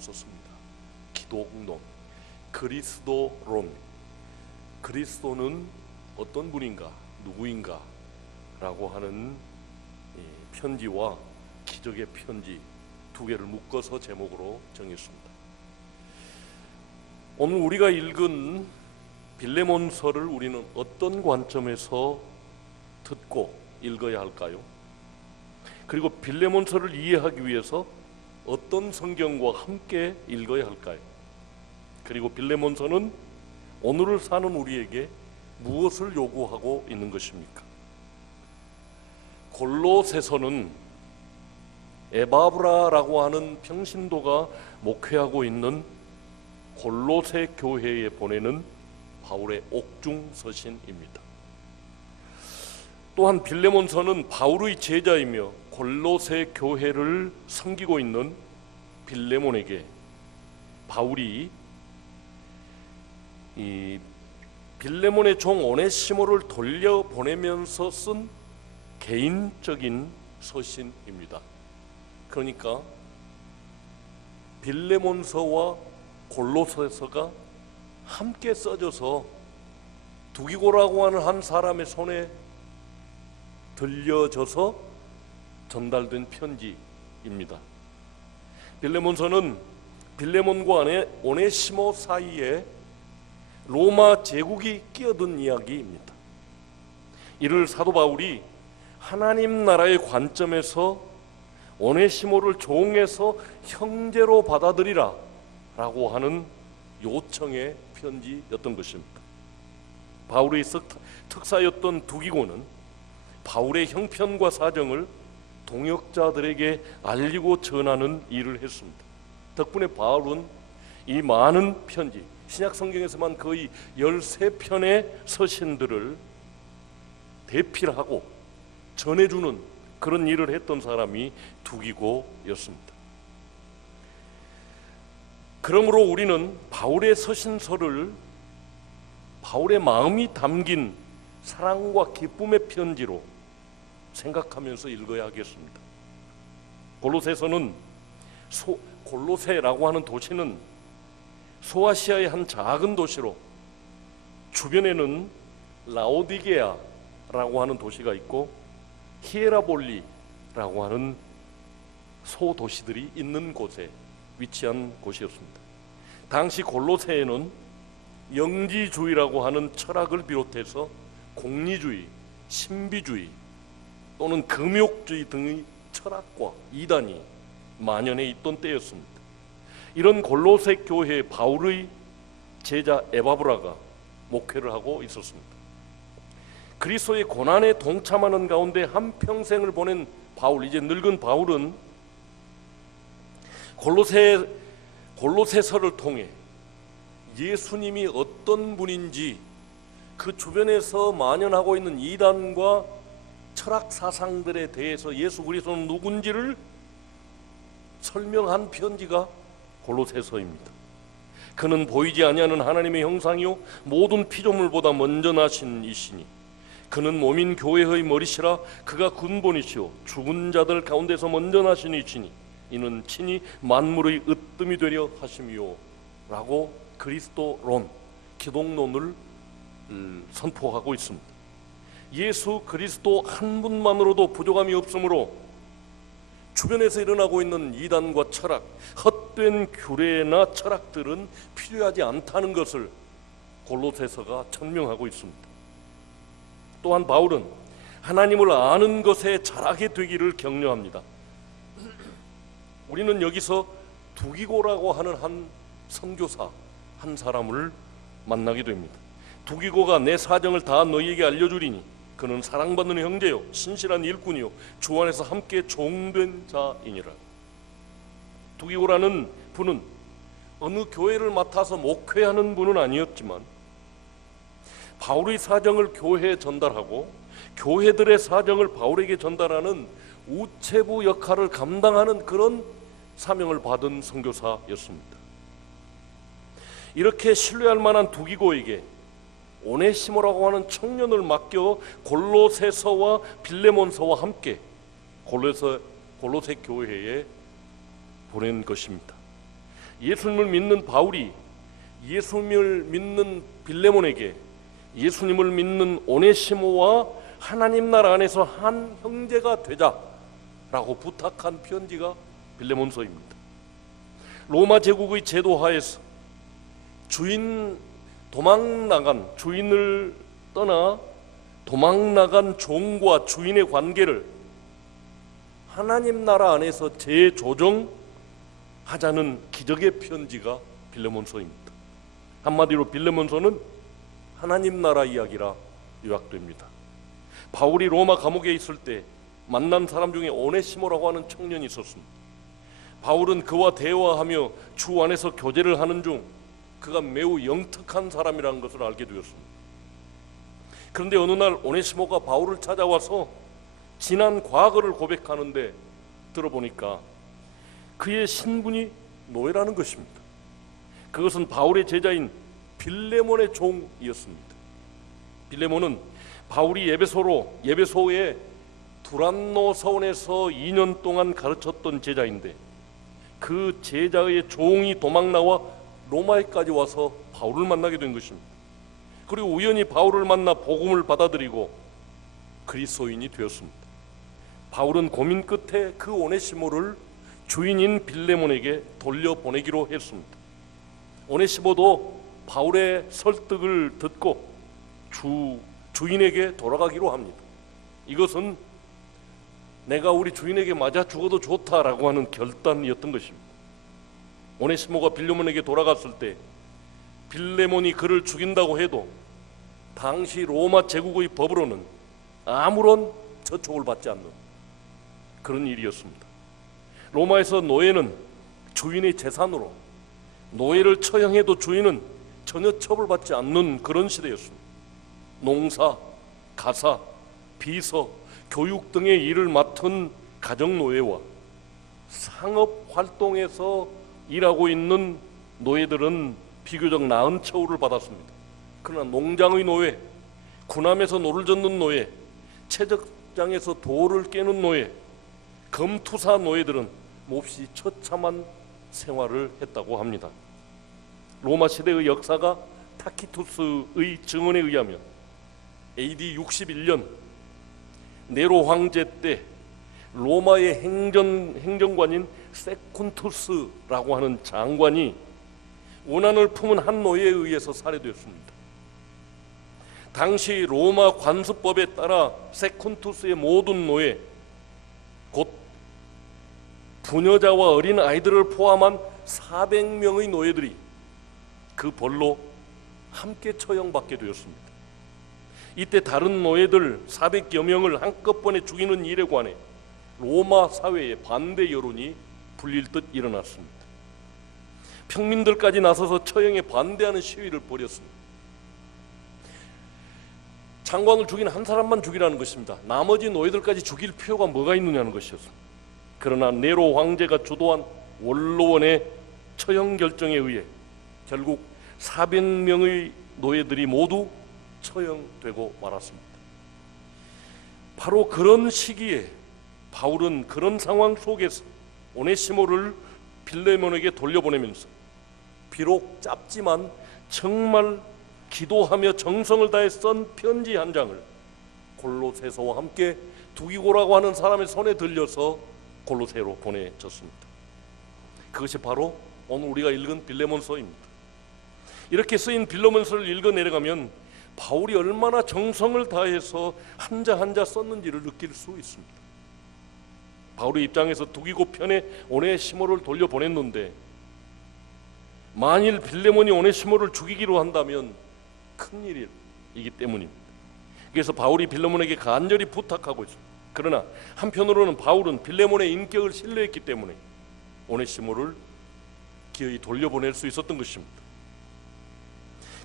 없었습니다. 기독론, 그리스도론. 그리스도는 어떤 분인가, 누구인가 라고 하는 편지와 기적의 편지 두 개를 묶어서 제목으로 정했습니다. 오늘 우리가 읽은 빌레몬서를 우리는 어떤 관점에서 듣고 읽어야 할까요? 그리고 빌레몬서를 이해하기 위해서 어떤 성경과 함께 읽어야 할까요? 그리고 빌레몬서는 오늘을 사는 우리에게 무엇을 요구하고 있는 것입니까? 골로새서는 에바브라라고 하는 평신도가 목회하고 있는 골로새 교회에 보내는 바울의 옥중 서신입니다. 또한 빌레몬서는 바울의 제자이며 골로새 교회를 섬기고 있는 빌레몬에게 바울이 이 빌레몬의 종 오네시모를 돌려보내면서 쓴 개인적인 서신입니다. 그러니까 빌레몬서와 골로새서가 함께 써져서 두기고라고 하는 한 사람의 손에 들려져서 전달된 편지입니다. 빌레몬서는 빌레몬과 오네시모 사이에 로마 제국이 끼어든 이야기입니다. 이를 사도 바울이 하나님 나라의 관점에서 오네시모를 종에서 형제로 받아들이라 라고 하는 요청의 편지였던 것입니다. 바울의 특사였던 두기고는 바울의 형편과 사정을 동역자들에게 알리고 전하는 일을 했습니다. 덕분에 바울은 이 많은 편지, 신약 성경에서만 거의 13편의 서신들을 대필하고 전해주는 그런 일을 했던 사람이 두기고였습니다. 그러므로 우리는 바울의 서신서를 바울의 마음이 담긴 사랑과 기쁨의 편지로 생각하면서 읽어야 하겠습니다. 골로새라고 하는 도시는 소아시아의 한 작은 도시로 주변에는 라오디게아라고 하는 도시가 있고 히에라볼리라고 하는 소도시들이 있는 곳에 위치한 곳이었습니다. 당시 골로새에는 영지주의라고 하는 철학을 비롯해서 공리주의, 신비주의 또는 금욕주의 등의 철학과 이단이 만연해 있던 때였습니다. 이런 골로새 교회에 바울의 제자 에바브라가 목회를 하고 있었습니다. 그리스도의 고난에 동참하는 가운데 한평생을 보낸 바울, 이제 늙은 바울은 골로새서를 통해 예수님이 어떤 분인지 그 주변에서 만연하고 있는 이단과 철학 사상들에 대해서 예수 그리스도는 누군지를 설명한 편지가 골로새서입니다. 그는 보이지 아니하는 하나님의 형상이요 모든 피조물보다 먼저 나신 이시니 그는 몸인 교회의 머리시라 그가 근본이시요 죽은 자들 가운데서 먼저 나신 이시니 이는 친히 만물의 으뜸이 되려 하심이요 라고 그리스도론, 기독론을 선포하고 있습니다. 예수 그리스도 한 분만으로도 부족함이 없으므로 주변에서 일어나고 있는 이단과 철학, 헛된 규례나 철학들은 필요하지 않다는 것을 골로새서가 천명하고 있습니다. 또한 바울은 하나님을 아는 것에 자라게 되기를 격려합니다. 우리는 여기서 두기고라고 하는 한 선교사 한 사람을 만나게 됩니다. 두기고가 내 사정을 다 너희에게 알려주리니 그는 사랑받는 형제요 신실한 일꾼이요 주 안에서 함께 종된 자이니라. 두기고라는 분은 어느 교회를 맡아서 목회하는 분은 아니었지만 바울의 사정을 교회에 전달하고 교회들의 사정을 바울에게 전달하는 우체부 역할을 감당하는 그런 사명을 받은 선교사였습니다. 이렇게 신뢰할 만한 두기고에게 오네시모라고 하는 청년을 맡겨 골로새서와 빌레몬서와 함께 골로새 교회에 보낸 것입니다. 예수님을 믿는 바울이 예수님을 믿는 빌레몬에게 예수님을 믿는 오네시모와 하나님 나라 안에서 한 형제가 되자라고 부탁한 편지가 빌레몬서입니다. 로마 제국의 제도 하에서 주인을 떠나 도망나간 종과 주인의 관계를 하나님 나라 안에서 재조정하자는 기적의 편지가 빌레몬서입니다. 한마디로 빌레몬서는 하나님 나라 이야기라 요약됩니다. 바울이 로마 감옥에 있을 때 만난 사람 중에 오네시모라고 하는 청년이 있었습니다. 바울은 그와 대화하며 주 안에서 교제를 하는 중 그가 매우 영특한 사람이라는 것을 알게 되었습니다. 그런데 어느 날 오네시모가 바울을 찾아와서 지난 과거를 고백하는데 들어보니까 그의 신분이 노예라는 것입니다. 그것은 바울의 제자인 빌레몬의 종이었습니다. 빌레몬은 바울이 예배소의 두란노 서원에서 2년 동안 가르쳤던 제자인데 그 제자의 종이 도망나와 로마에까지 와서 바울을 만나게 된 것입니다. 그리고 우연히 바울을 만나 복음을 받아들이고 그리스도인이 되었습니다. 바울은 고민 끝에 그 오네시모를 주인인 빌레몬에게 돌려보내기로 했습니다. 오네시모도 바울의 설득을 듣고 주인에게 돌아가기로 합니다. 이것은 내가 우리 주인에게 맞아 죽어도 좋다라고 하는 결단이었던 것입니다. 오네시모가 빌레몬에게 돌아갔을 때 빌레몬이 그를 죽인다고 해도 당시 로마 제국의 법으로는 아무런 저촉을 받지 않는 그런 일이었습니다. 로마에서 노예는 주인의 재산으로, 노예를 처형해도 주인은 전혀 처벌받지 않는 그런 시대였습니다. 농사, 가사, 비서, 교육 등의 일을 맡은 가정노예와 상업활동에서 일하고 있는 노예들은 비교적 나은 처우를 받았습니다. 그러나 농장의 노예, 군함에서 노를 젓는 노예, 채적장에서 돌을 깨는 노예, 검투사 노예들은 몹시 처참한 생활을 했다고 합니다. 로마 시대의 역사가 타키투스의 증언에 의하면 AD 61년 네로 황제 때 로마의 행정관인 세쿤투스라고 하는 장관이 원한을 품은 한 노예에 의해서 살해되었습니다. 당시 로마 관습법에 따라 세쿤투스의 모든 노예, 곧 부녀자와 어린 아이들을 포함한 400명의 노예들이 그 벌로 함께 처형받게 되었습니다. 이때 다른 노예들 400여 명을 한꺼번에 죽이는 일에 관해 로마 사회에 반대 여론이 불릴 듯 일어났습니다. 평민들까지 나서서 처형에 반대하는 시위를 벌였습니다. 장관을 죽인 한 사람만 죽이라는 것입니다. 나머지 노예들까지 죽일 필요가 뭐가 있느냐는 것이었습니다. 그러나 네로 황제가 주도한 원로원의 처형 결정에 의해 결국 400명의 노예들이 모두 처형되고 말았습니다. 바로 그런 시기에 바울은 그런 상황 속에서 오네시모를 빌레몬에게 돌려보내면서 비록 짧지만 정말 기도하며 정성을 다해 쓴 편지 한 장을 골로새서와 함께 두기고라고 하는 사람의 손에 들려서 골로새로 보내졌습니다. 그것이 바로 오늘 우리가 읽은 빌레몬서입니다. 이렇게 쓰인 빌레몬서를 읽어 내려가면 바울이 얼마나 정성을 다해서 한자 한자 썼는지를 느낄 수 있습니다. 바울의 입장에서 두기고 편에 오네시모를 돌려보냈는데 만일 빌레몬이 오네시모를 죽이기로 한다면 큰일이기 때문입니다. 그래서 바울이 빌레몬에게 간절히 부탁하고 있습니다. 그러나 한편으로는 바울은 빌레몬의 인격을 신뢰했기 때문에 오네시모를 기어이 돌려보낼 수 있었던 것입니다.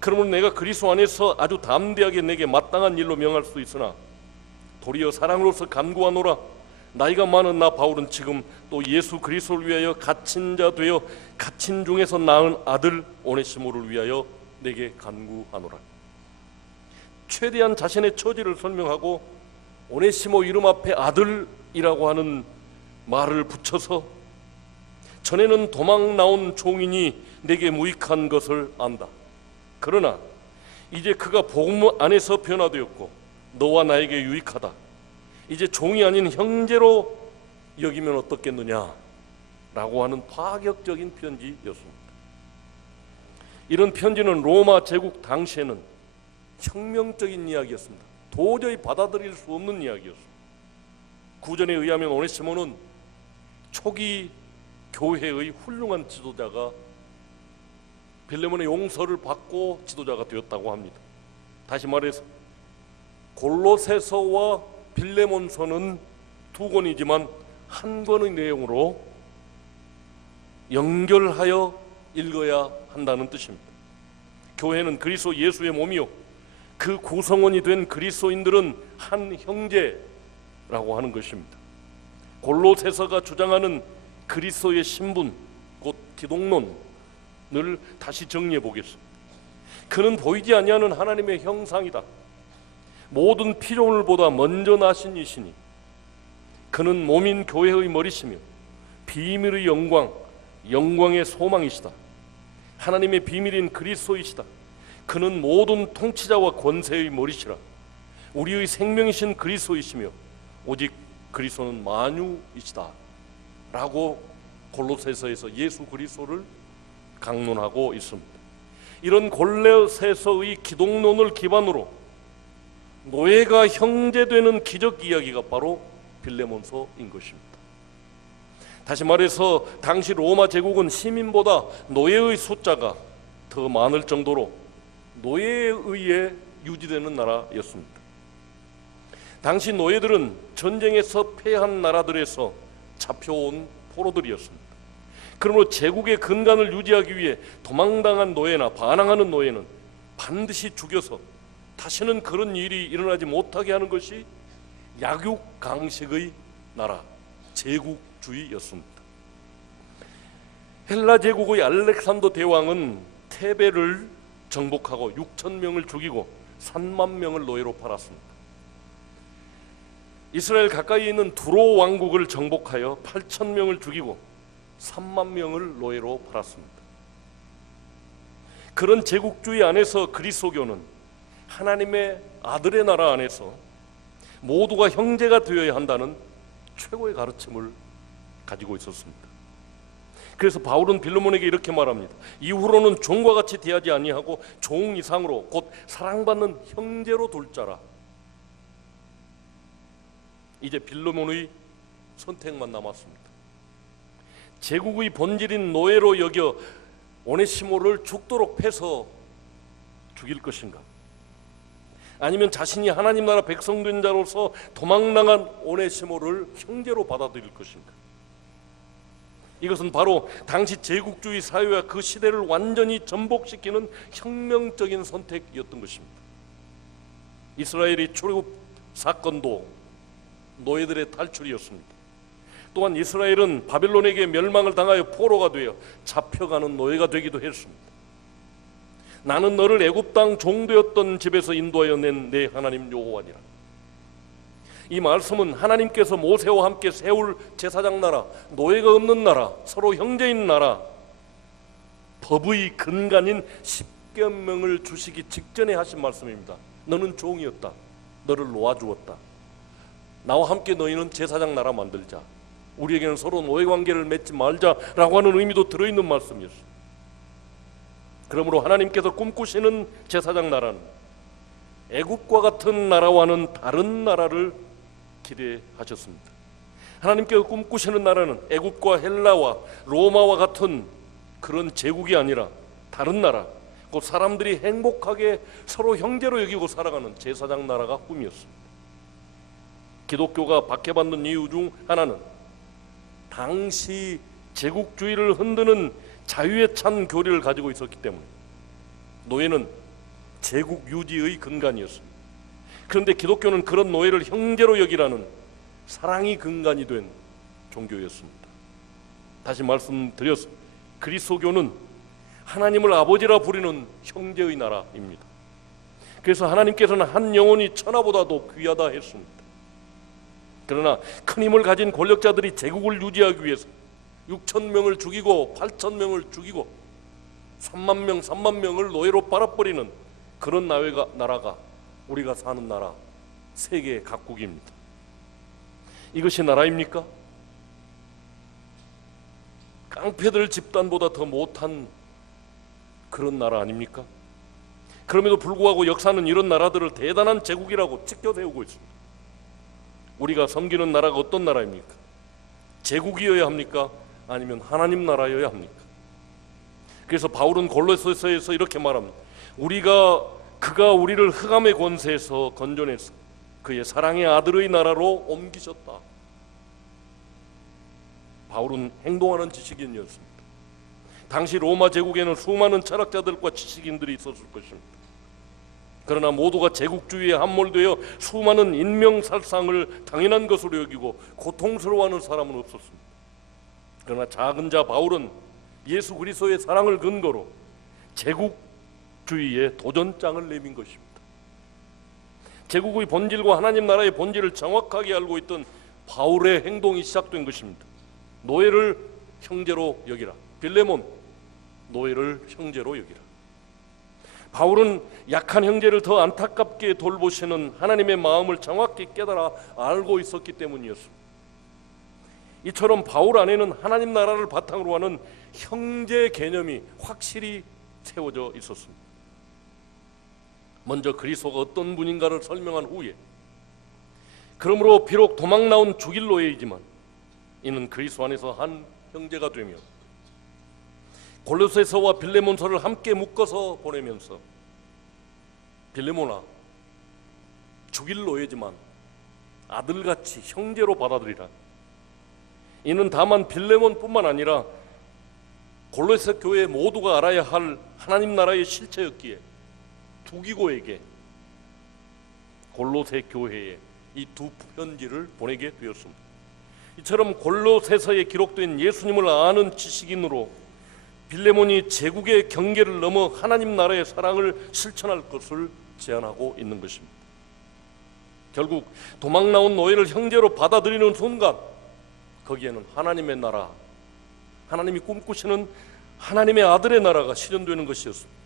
그러므로 내가 그리스도 안에서 아주 담대하게 내게 마땅한 일로 명할 수 있으나 도리어 사랑으로서 간구하노라. 나이가 많은 나 바울은 지금 또 예수 그리스도를 위하여 갇힌 자 되어 갇힌 중에서 낳은 아들 오네시모를 위하여 내게 간구하노라. 최대한 자신의 처지를 설명하고 오네시모 이름 앞에 아들이라고 하는 말을 붙여서 전에는 도망 나온 종이니 내게 무익한 것을 안다. 그러나 이제 그가 복음 안에서 변화되었고 너와 나에게 유익하다. 이제 종이 아닌 형제로 여기면 어떻겠느냐 라고 하는 파격적인 편지였습니다. 이런 편지는 로마 제국 당시에는 혁명적인 이야기였습니다. 도저히 받아들일 수 없는 이야기였습니다. 구전에 의하면 오네시모는 초기 교회의 훌륭한 지도자가 빌레몬의 용서를 받고 지도자가 되었다고 합니다. 다시 말해서 골로새서와 빌레몬서는 두 권이지만 한 권의 내용으로 연결하여 읽어야 한다는 뜻입니다. 교회는 그리스도 예수의 몸이요 그 구성원이 된 그리스도인들은 한 형제라고 하는 것입니다. 골로새서가 주장하는 그리스도의 신분 곧 기독론을 다시 정리해 보겠습니다. 그는 보이지 아니하는 하나님의 형상이다. 모든 피조물보다 먼저 나신 이시니 그는 몸인 교회의 머리시며 비밀의 영광의 소망이시다. 하나님의 비밀인 그리스도이시다. 그는 모든 통치자와 권세의 머리시라. 우리의 생명이신 그리스도이시며 오직 그리스도는 만유이시다 라고 골로새서에서 예수 그리스도를 강론하고 있습니다. 이런 골로새서의 기독론을 기반으로 노예가 형제되는 기적 이야기가 바로 빌레몬서인 것입니다. 다시 말해서 당시 로마 제국은 시민보다 노예의 숫자가 더 많을 정도로 노예에 의해 유지되는 나라였습니다. 당시 노예들은 전쟁에서 패한 나라들에서 잡혀온 포로들이었습니다. 그러므로 제국의 근간을 유지하기 위해 도망당한 노예나 반항하는 노예는 반드시 죽여서 다시는 그런 일이 일어나지 못하게 하는 것이 약육강식의 나라, 제국주의였습니다. 헬라 제국의 알렉산더 대왕은 테베를 정복하고 6천 명을 죽이고 3만 명을 노예로 팔았습니다. 이스라엘 가까이에 있는 두로 왕국을 정복하여 8천 명을 죽이고 3만 명을 노예로 팔았습니다. 그런 제국주의 안에서 그리스도교는 하나님의 아들의 나라 안에서 모두가 형제가 되어야 한다는 최고의 가르침을 가지고 있었습니다. 그래서 바울은 빌레몬에게 이렇게 말합니다. 이후로는 종과 같이 대하지 아니하고 종 이상으로 곧 사랑받는 형제로 둘 자라. 이제 빌레몬의 선택만 남았습니다. 제국의 본질인 노예로 여겨 오네시모를 죽도록 패서 죽일 것인가? 아니면 자신이 하나님 나라 백성 된 자로서 도망나간 오네시모를 형제로 받아들일 것인가? 이것은 바로 당시 제국주의 사회와 그 시대를 완전히 전복시키는 혁명적인 선택이었던 것입니다. 이스라엘의 출애굽 사건도 노예들의 탈출이었습니다. 또한 이스라엘은 바벨론에게 멸망을 당하여 포로가 되어 잡혀가는 노예가 되기도 했습니다. 나는 너를 애굽 땅 종되었던 집에서 인도하여 낸 내 하나님 여호와니라. 이 말씀은 하나님께서 모세와 함께 세울 제사장 나라, 노예가 없는 나라, 서로 형제인 나라, 법의 근간인 십계명을 주시기 직전에 하신 말씀입니다. 너는 종이었다. 너를 놓아주었다. 나와 함께 너희는 제사장 나라 만들자. 우리에게는 서로 노예 관계를 맺지 말자라고 하는 의미도 들어있는 말씀이었습니다. 그러므로 하나님께서 꿈꾸시는 제사장 나라는 애굽과 같은 나라와는 다른 나라를 기대하셨습니다. 하나님께서 꿈꾸시는 나라는 애굽과 헬라와 로마와 같은 그런 제국이 아니라 다른 나라, 곧 사람들이 행복하게 서로 형제로 여기고 살아가는 제사장 나라가 꿈이었습니다. 기독교가 박해받는 이유 중 하나는 당시 제국주의를 흔드는 자유에 찬 교리를 가지고 있었기 때문에 노예는 제국 유지의 근간이었습니다. 그런데 기독교는 그런 노예를 형제로 여기라는 사랑이 근간이 된 종교였습니다. 다시 말씀드려서 그리스도교는 하나님을 아버지라 부르는 형제의 나라입니다. 그래서 하나님께서는 한 영혼이 천하보다도 귀하다 했습니다. 그러나 큰 힘을 가진 권력자들이 제국을 유지하기 위해서 6천 명을 죽이고 8천 명을 죽이고 3만 명을 노예로 빨아버리는 그런 나라가 우리가 사는 나라 세계 각국입니다. 이것이 나라입니까? 깡패들 집단보다 더 못한 그런 나라 아닙니까? 그럼에도 불구하고 역사는 이런 나라들을 대단한 제국이라고 찍혀 세우고 있습니다. 우리가 섬기는 나라가 어떤 나라입니까? 제국이어야 합니까? 아니면 하나님 나라여야 합니까? 그래서 바울은 골로새서에서 이렇게 말합니다. 그가 우리를 흑암의 권세에서 건져내서 그의 사랑의 아들의 나라로 옮기셨다. 바울은 행동하는 지식인이었습니다. 당시 로마 제국에는 수많은 철학자들과 지식인들이 있었을 것입니다. 그러나 모두가 제국주의에 함몰되어 수많은 인명살상을 당연한 것으로 여기고 고통스러워하는 사람은 없었습니다. 그러나 작은 자 바울은 예수 그리스도의 사랑을 근거로 제국주의에 도전장을 내민 것입니다. 제국의 본질과 하나님 나라의 본질을 정확하게 알고 있던 바울의 행동이 시작된 것입니다. 노예를 형제로 여기라. 빌레몬, 노예를 형제로 여기라. 바울은 약한 형제를 더 안타깝게 돌보시는 하나님의 마음을 정확히 깨달아 알고 있었기 때문이었습니다. 이처럼 바울 안에는 하나님 나라를 바탕으로 하는 형제 개념이 확실히 세워져 있었습니다. 먼저 그리스도가 어떤 분인가를 설명한 후에, 그러므로 비록 도망 나온 죽일 노예이지만 이는 그리스도 안에서 한 형제가 되며 골로새서와 빌레몬서를 함께 묶어서 보내면서 빌레몬아, 죽일 노예지만 아들같이 형제로 받아들이라. 이는 다만 빌레몬뿐만 아니라 골로새 교회 모두가 알아야 할 하나님 나라의 실체였기에 두기고에게, 골로새 교회에 이 두 편지를 보내게 되었습니다. 이처럼 골로새서에 기록된 예수님을 아는 지식인으로 빌레몬이 제국의 경계를 넘어 하나님 나라의 사랑을 실천할 것을 제안하고 있는 것입니다. 결국 도망 나온 노예를 형제로 받아들이는 순간 거기에는 하나님의 나라, 하나님이 꿈꾸시는 하나님의 아들의 나라가 실현되는 것이었습니다.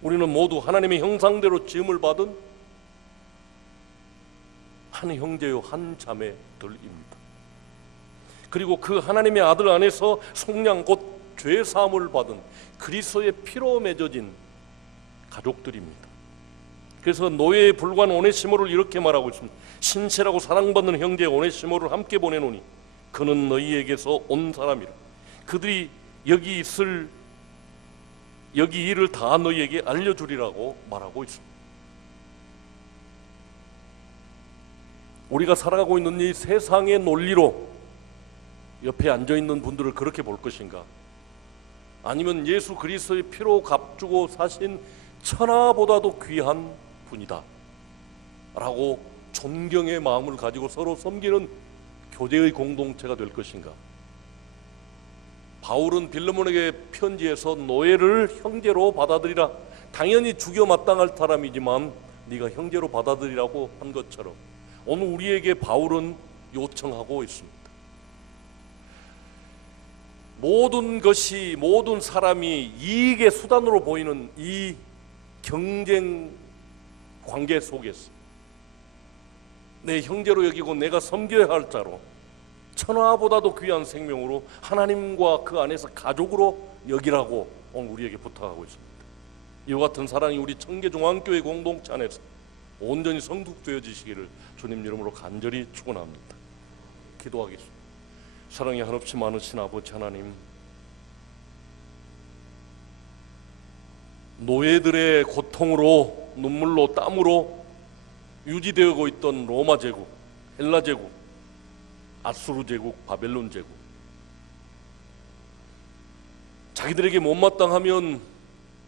우리는 모두 하나님의 형상대로 지음을 받은 한 형제요 한 자매들입니다. 그리고 그 하나님의 아들 안에서 속량 곧 죄사함을 받은 그리스도의 피로 맺어진 가족들입니다. 그래서 노예에 불과한 오네시모를 이렇게 말하고 있습니다. 신실하고 사랑받는 형제 오네시모를 함께 보내노니 그는 너희에게서 온 사람이라. 그들이 여기 일을 다 너희에게 알려주리라고 말하고 있습니다. 우리가 살아가고 있는 이 세상의 논리로 옆에 앉아있는 분들을 그렇게 볼 것인가? 아니면 예수 그리스도의 피로 값주고 사신 천하보다도 귀한 분이다 라고 존경의 마음을 가지고 서로 섬기는 교제의 공동체가 될 것인가? 바울은 빌레몬에게 편지에서 노예를 형제로 받아들이라, 당연히 죽여 마땅할 사람이지만 네가 형제로 받아들이라고 한 것처럼 오늘 우리에게 바울은 요청하고 있습니다. 모든 사람이 이익의 수단으로 보이는 이 경쟁 관계 속에서 내 형제로 여기고 내가 섬겨야 할 자로, 천하보다도 귀한 생명으로 하나님과 그 안에서 가족으로 여기라고 오늘 우리에게 부탁하고 있습니다. 이와 같은 사랑이 우리 청계중앙교회 공동체 안에서 온전히 성숙되어지시기를 주님 이름으로 간절히 축원합니다. 기도하겠습니다. 사랑이 한없이 많으신 아버지 하나님, 노예들의 고통으로 눈물로 땀으로 유지되고 있던 로마 제국, 헬라 제국, 아수르 제국, 바벨론 제국, 자기들에게 못마땅하면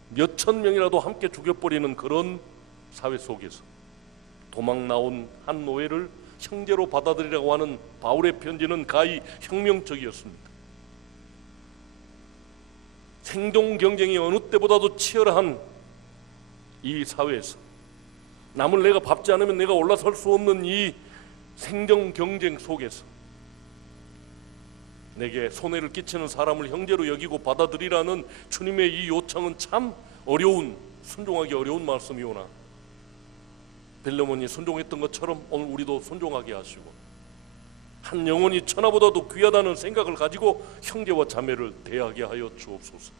몇천 명이라도 함께 죽여버리는 그런 사회 속에서 도망 나온 한 노예를 형제로 받아들이라고 하는 바울의 편지는 가히 혁명적이었습니다. 생존 경쟁이 어느 때보다도 치열한 이 사회에서 남을 내가 밟지 않으면 내가 올라설 수 없는 이 생존 경쟁 속에서 내게 손해를 끼치는 사람을 형제로 여기고 받아들이라는 주님의 이 요청은 참 어려운, 순종하기 어려운 말씀이오나 빌레몬이 순종했던 것처럼 오늘 우리도 순종하게 하시고 한 영혼이 천하보다도 귀하다는 생각을 가지고 형제와 자매를 대하게 하여 주옵소서.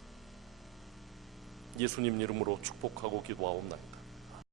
예수님 이름으로 축복하고 기도하옵나이다.